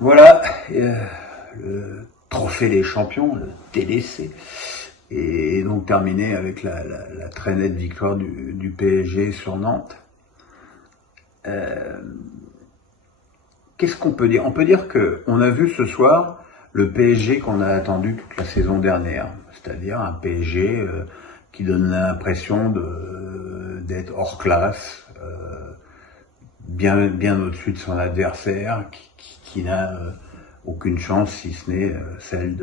Voilà, le trophée des champions, le TDC, est donc terminé avec la très nette victoire du PSG sur Nantes. Qu'est-ce qu'on peut dire? On peut dire qu'on a vu ce soir le PSG qu'on a attendu toute la saison dernière, c'est-à-dire un PSG qui donne l'impression d'être hors classe, bien au-dessus de son adversaire, qui n'a aucune chance si ce n'est celle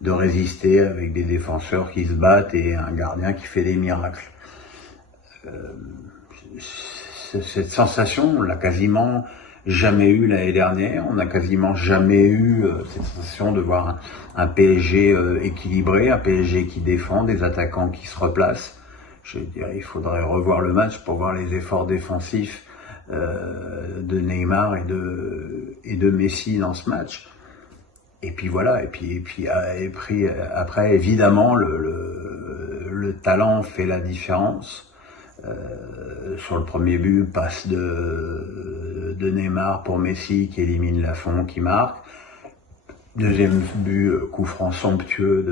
de résister avec des défenseurs qui se battent et un gardien qui fait des miracles. Cette sensation, on l'a quasiment jamais eu l'année dernière. On n'a quasiment jamais eu cette sensation de voir un PSG équilibré, un PSG qui défend, des attaquants qui se replacent. Je dirais, il faudrait revoir le match pour voir les efforts défensifs de Neymar et de Messi dans ce match. Et puis voilà, et puis après évidemment le talent fait la différence. Sur le premier but, passe de Neymar pour Messi qui élimine Lafont, qui marque. Deuxième but, coup franc somptueux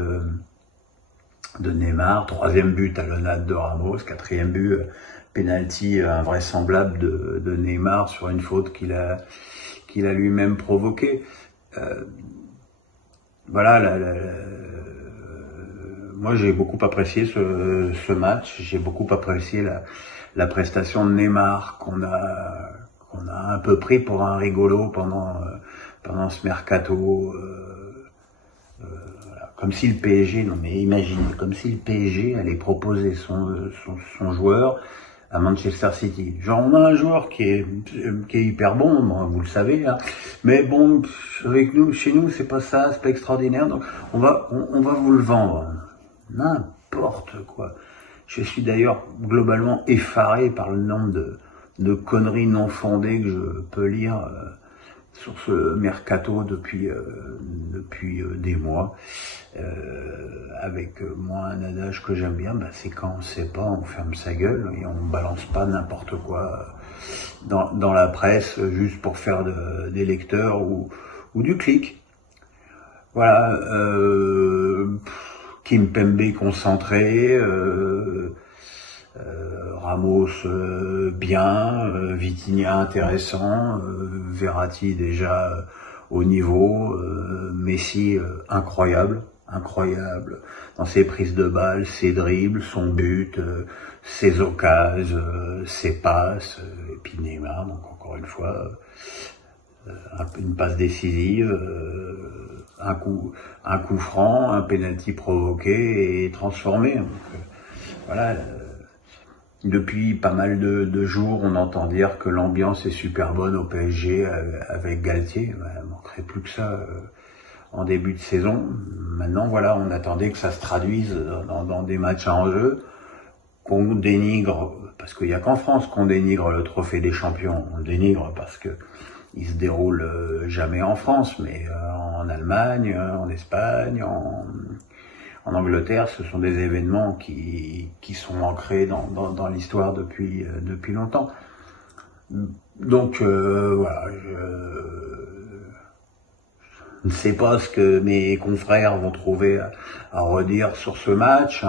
de Neymar. Troisième but, talonnade de Ramos. Quatrième but, penalty invraisemblable de Neymar sur une faute qu'il a lui-même provoquée. Voilà, moi j'ai beaucoup apprécié ce match, j'ai beaucoup apprécié la prestation de Neymar qu'on a un peu pris pour un rigolo pendant ce mercato. Voilà. Comme si le PSG, non mais imaginez, comme si le PSG allait proposer son joueur à Manchester City. Genre on a un joueur qui est hyper bon, vous le savez, hein, mais bon, avec nous, chez nous, c'est pas ça, c'est pas extraordinaire, donc on va vous le vendre. N'importe quoi. Je suis d'ailleurs globalement effaré par le nombre de conneries non fondées que je peux lire sur ce mercato depuis des mois. Avec moi un adage que j'aime bien, c'est quand on sait pas, on ferme sa gueule et on balance pas n'importe quoi dans la presse juste pour faire des lecteurs ou du clic. Voilà. Kimpembe concentré, Ramos bien, Vitinha intéressant, Verratti déjà au niveau, Messi incroyable dans ses prises de balles, ses dribbles, son but, ses occasions, ses passes, et puis Neymar, donc encore une fois une passe décisive, un coup franc, un penalty provoqué et transformé. Donc, voilà. Depuis pas mal de jours, on entend dire que l'ambiance est super bonne au PSG avec Galtier. Il manquerait plus que ça en début de saison. Maintenant, voilà, on attendait que ça se traduise dans des matchs à enjeu, qu'on dénigre, parce qu'il n'y a qu'en France qu'on dénigre le trophée des champions. On le dénigre parce que il se déroule jamais en France, mais en Allemagne, en Espagne, en Angleterre, ce sont des événements qui sont ancrés dans l'histoire depuis longtemps. Donc voilà, je ne sais pas ce que mes confrères vont trouver à redire sur ce match,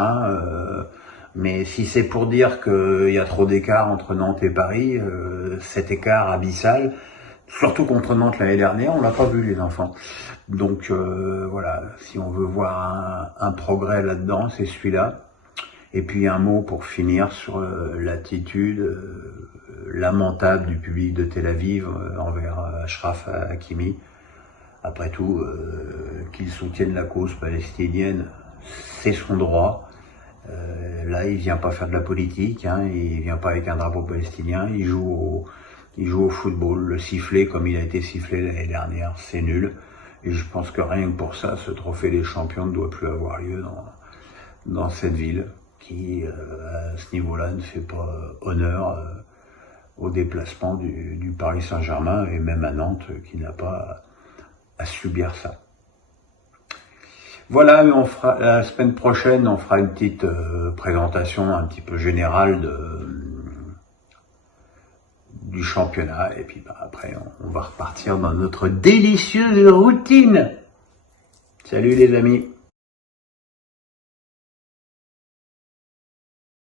mais si c'est pour dire qu'il y a trop d'écart entre Nantes et Paris, cet écart abyssal, surtout contre Nantes l'année dernière, on l'a pas vu les enfants. Donc voilà, si on veut voir un progrès là-dedans, c'est celui-là. Et puis un mot pour finir sur l'attitude lamentable du public de Tel Aviv envers Achraf Hakimi. Après tout, qu'il soutienne la cause palestinienne, c'est son droit. Là, il vient pas faire de la politique, il vient pas avec un drapeau palestinien, il joue au football. Le sifflet, comme il a été sifflé l'année dernière, c'est nul. Et je pense que rien que pour ça, ce trophée des champions ne doit plus avoir lieu dans cette ville qui, à ce niveau-là, ne fait pas honneur au déplacement du Paris Saint-Germain et même à Nantes qui n'a pas à subir ça. Voilà, la semaine prochaine, on fera une petite présentation un petit peu générale du du championnat. Et puis après, on va repartir dans notre délicieuse routine. Salut les amis.